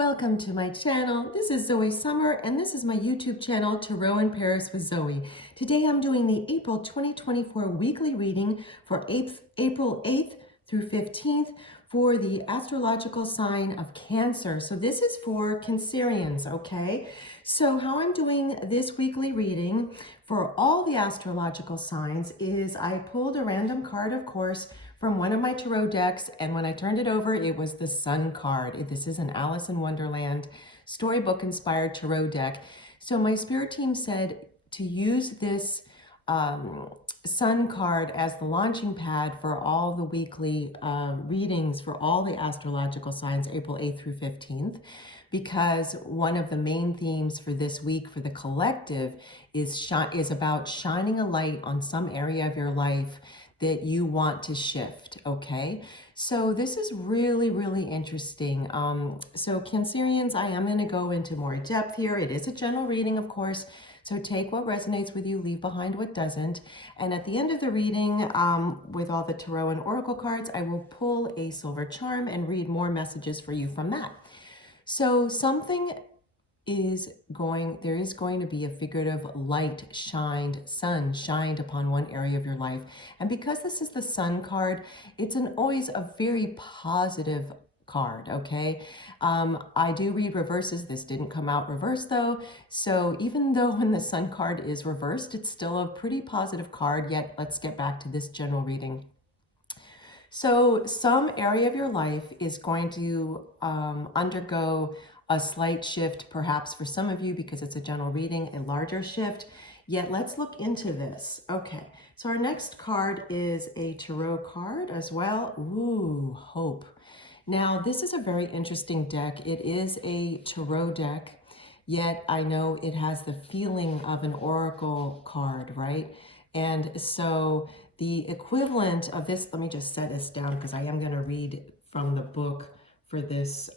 Welcome to my channel. This is Zoe Summer and this is my YouTube channel, Tarot in Paris with Zoe. Today I'm doing the April 2024 weekly reading for April 8th through 15th for the astrological sign of Cancer. So this is for Cancerians, okay? So how I'm doing this weekly reading for all the astrological signs is I pulled a random card, of course, from one of my tarot decks, and when I turned it over, it was the Sun card. This is an Alice in Wonderland storybook-inspired tarot deck. So my spirit team said to use this Sun card as the launching pad for all the weekly readings for all the astrological signs, April 8th through 15th, because one of the main themes for this week for the collective is about shining a light on some area of your life that you want to shift, okay? So this is really, really interesting. So Cancerians, I am gonna go into more depth here. It is a general reading, of course, so take what resonates with you, leave behind what doesn't. And at the end of the reading, with all the tarot and oracle cards, I will pull a silver charm and read more messages for you from that. So there is going to be a figurative light sun shined upon one area of your life. And because this is the Sun card, it's always a very positive card, okay? I do read reverses. This didn't come out reversed though. So even though when the Sun card is reversed, it's still a pretty positive card, yet let's get back to this general reading. So some area of your life is going to undergo a slight shift, perhaps for some of you, because it's a general reading, a larger shift. Yet let's look into this. Okay, so our next card is a tarot card as well. Ooh, Hope. Now, this is a very interesting deck. It is a tarot deck, yet I know it has the feeling of an oracle card, right? And so the equivalent of this, let me just set this down because I am going to read from the book for this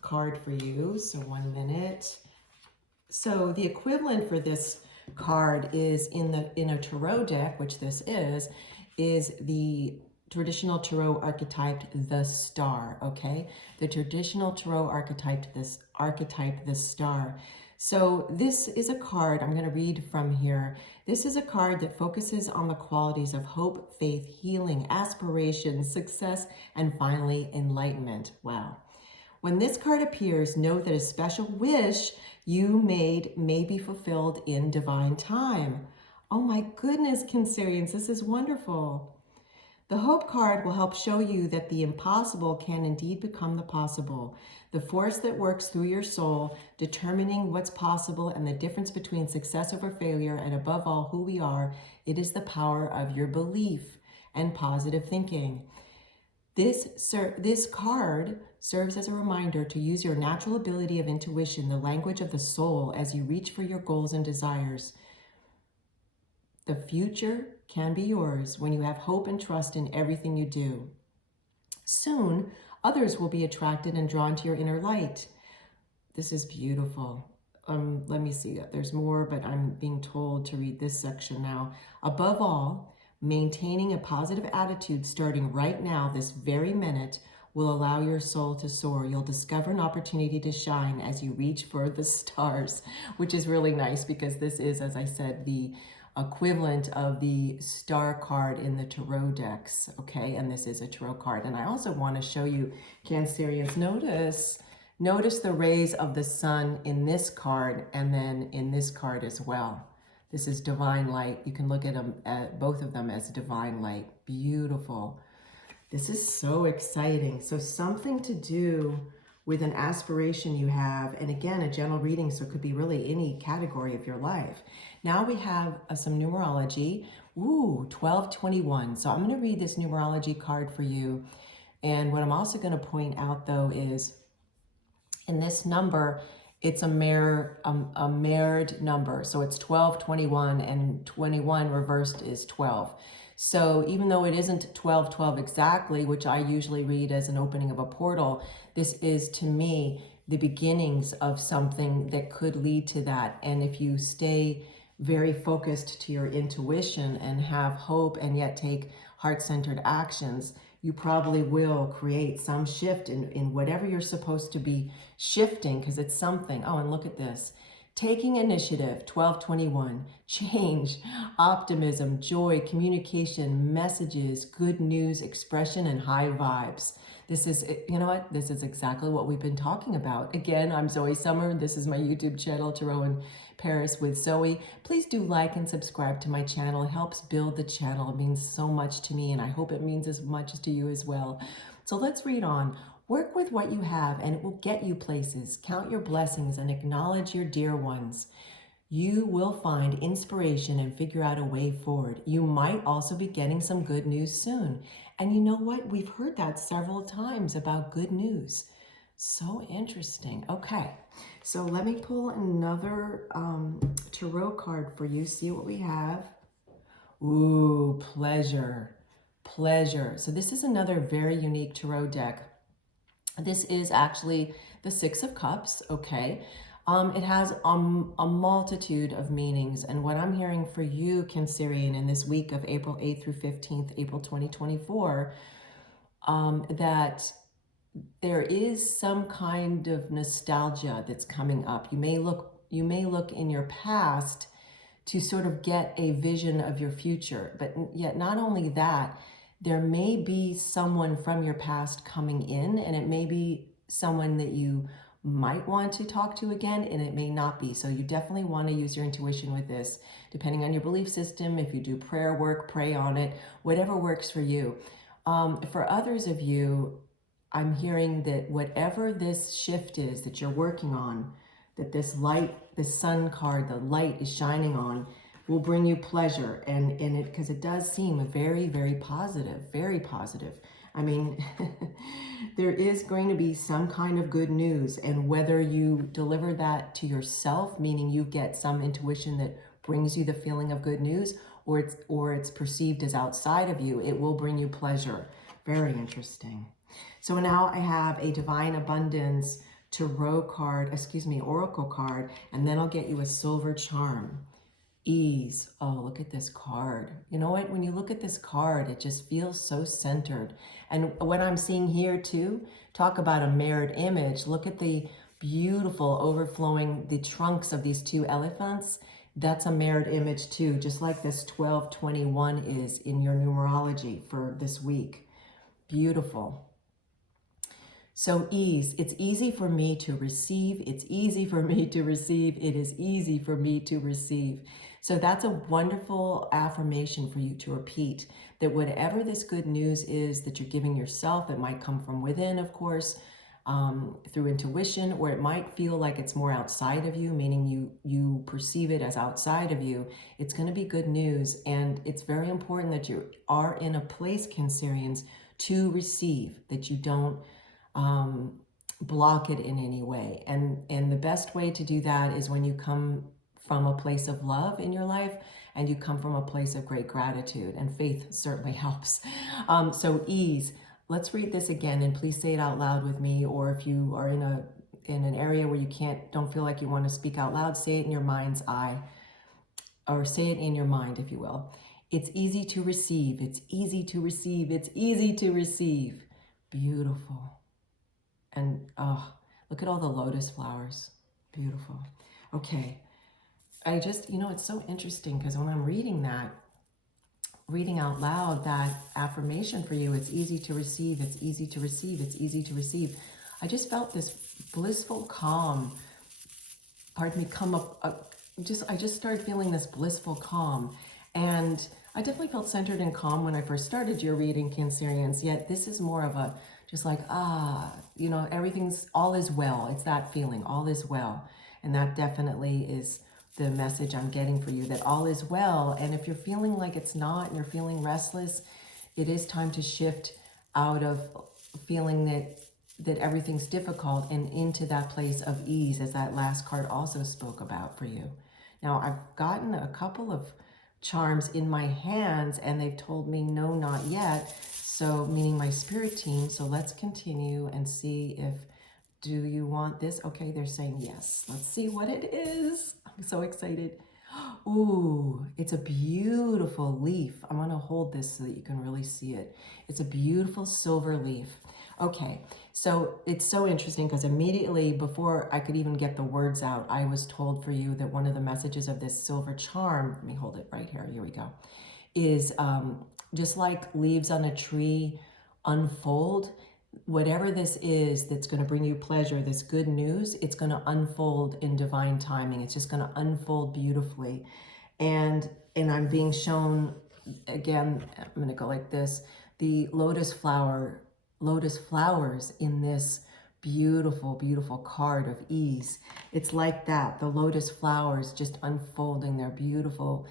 card for you. So 1 minute. So the equivalent for this card is in a tarot deck, which this is the traditional tarot archetype, the Star, okay? The traditional tarot archetype, the Star. So this is a card, I'm going to read from here. This is a card that focuses on the qualities of hope, faith, healing, aspiration, success, and finally, enlightenment. Wow. When this card appears, know that a special wish you made may be fulfilled in divine time. Oh my goodness, Cancerians, this is wonderful. The Hope card will help show you that the impossible can indeed become the possible. The force that works through your soul, determining what's possible and the difference between success over failure, and above all, who we are, it is the power of your belief and positive thinking. This card serves as a reminder to use your natural ability of intuition, the language of the soul, as you reach for your goals and desires. The future can be yours when you have hope and trust in everything you do. Soon, others will be attracted and drawn to your inner light. This is beautiful. Let me see. There's more, but I'm being told to read this section now. Above all, maintaining a positive attitude starting right now, this very minute, will allow your soul to soar. You'll discover an opportunity to shine as you reach for the stars, which is really nice because this is, as I said, the equivalent of the Star card in the tarot decks, okay? And this is a tarot card. And I also want to show you, Cancerians, notice the rays of the sun in this card and then in this card as well. This is divine light. You can look at them, both of them as divine light. Beautiful. This is so exciting. So something to do with an aspiration you have, and again, a general reading, so it could be really any category of your life. Now we have some numerology. Ooh, 1221. So I'm going to read this numerology card for you. And what I'm also going to point out, though, is in this number, it's a mirrored number. So it's 1221, and 21 reversed is 12. So even though it isn't 1212 exactly, which I usually read as an opening of a portal, this is, to me, the beginnings of something that could lead to that. And if you stay very focused to your intuition and have hope and yet take heart-centered actions, you probably will create some shift in whatever you're supposed to be shifting, because it's something. Oh, and look at this. Taking initiative, 1221, change, optimism, joy, communication, messages, good news, expression, and high vibes. This is, you know what? This is exactly what we've been talking about. Again, I'm Zoe Summer. This is my YouTube channel, Tarot in Paris with Zoe. Please do like and subscribe to my channel. It helps build the channel. It means so much to me, and I hope it means as much to you as well. So let's read on. Work with what you have, and it will get you places. Count your blessings and acknowledge your dear ones. You will find inspiration and figure out a way forward. You might also be getting some good news soon. And you know what? We've heard that several times about good news. So interesting. Okay, so let me pull another tarot card for you. See what we have. Ooh, pleasure. Pleasure. So this is another very unique tarot deck. This is actually the Six of Cups, okay? It has a multitude of meanings, and what I'm hearing for you, Cancerian, in this week of April 8th through 15th, April 2024, that there is some kind of nostalgia that's coming up. You may look in your past to sort of get a vision of your future, but yet not only that, there may be someone from your past coming in, and it may be someone that you might want to talk to again, and it may not be. So you definitely want to use your intuition with this, depending on your belief system. If you do prayer work, pray on it, whatever works for you. For others of you, I'm hearing that whatever this shift is that you're working on, that this light, the sun card, the light is shining on, will bring you pleasure. And it, because it does seem very, very positive, very positive. I mean, there is going to be some kind of good news, and whether you deliver that to yourself, meaning you get some intuition that brings you the feeling of good news, or it's perceived as outside of you, it will bring you pleasure. Very interesting. So now I have a Divine Abundance Tarot card, Oracle card, and then I'll get you a Silver Charm. Ease. Oh, look at this card. You know what? When you look at this card, it just feels so centered. And what I'm seeing here too, talk about a mirrored image. Look at the beautiful overflowing, the trunks of these two elephants. That's a mirrored image too, just like this 1221 is in your numerology for this week. Beautiful. So ease, it's easy for me to receive. It's easy for me to receive. It is easy for me to receive. So that's a wonderful affirmation for you to repeat, that whatever this good news is that you're giving yourself, it might come from within, of course, through intuition, or it might feel like it's more outside of you, meaning you perceive it as outside of you. It's going to be good news. And it's very important that you are in a place, Cancerians, to receive, that you don't block it in any way. And the best way to do that is when you come from a place of love in your life, and you come from a place of great gratitude, and faith certainly helps. So ease. Let's read this again, and please say it out loud with me, or if you are in an area where you don't feel like you want to speak out loud, say it in your mind's eye, or say it in your mind, if you will. It's easy to receive. It's easy to receive. It's easy to receive. Beautiful. And oh, look at all the lotus flowers. Beautiful. Okay. I just, it's so interesting, because when I'm reading out loud, that affirmation for you, it's easy to receive, it's easy to receive, it's easy to receive. I just felt this blissful calm, come up, I just started feeling this blissful calm. And I definitely felt centered and calm when I first started your reading, Cancerians, yet this is more of a, just like, all is well. It's that feeling, all is well. And that definitely is the message I'm getting for you, that all is well. And if you're feeling like it's not, and you're feeling restless, it is time to shift out of feeling that everything's difficult and into that place of ease, as that last card also spoke about for you. Now, I've gotten a couple of charms in my hands, and they've told me no, not yet. So, meaning my spirit team. So let's continue and see if, do you want this? Okay, they're saying yes. Let's see what it is. I'm so excited. Ooh, it's a beautiful leaf. I'm going to hold this so that you can really see it. It's a beautiful silver leaf. Okay, so it's so interesting because immediately before I could even get the words out, I was told for you that one of the messages of this silver charm, let me hold it right here, here we go, is just like leaves on a tree unfold, whatever this is that's going to bring you pleasure, this good news, it's going to unfold in divine timing. It's just going to unfold beautifully. And I'm being shown again, I'm going to go like this, the lotus flowers in this beautiful, beautiful card of ease. It's like that, the lotus flowers just unfolding their beautiful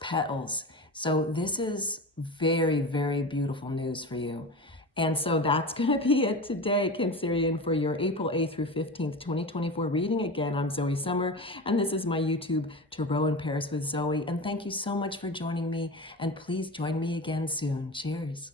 petals. So this is very, very beautiful news for you. And so that's going to be it today, Cancerian, for your April 8th through 15th, 2024 reading. Again, I'm Zoe Summer, and this is my YouTube Tarot in Paris with Zoe. And thank you so much for joining me, and please join me again soon. Cheers.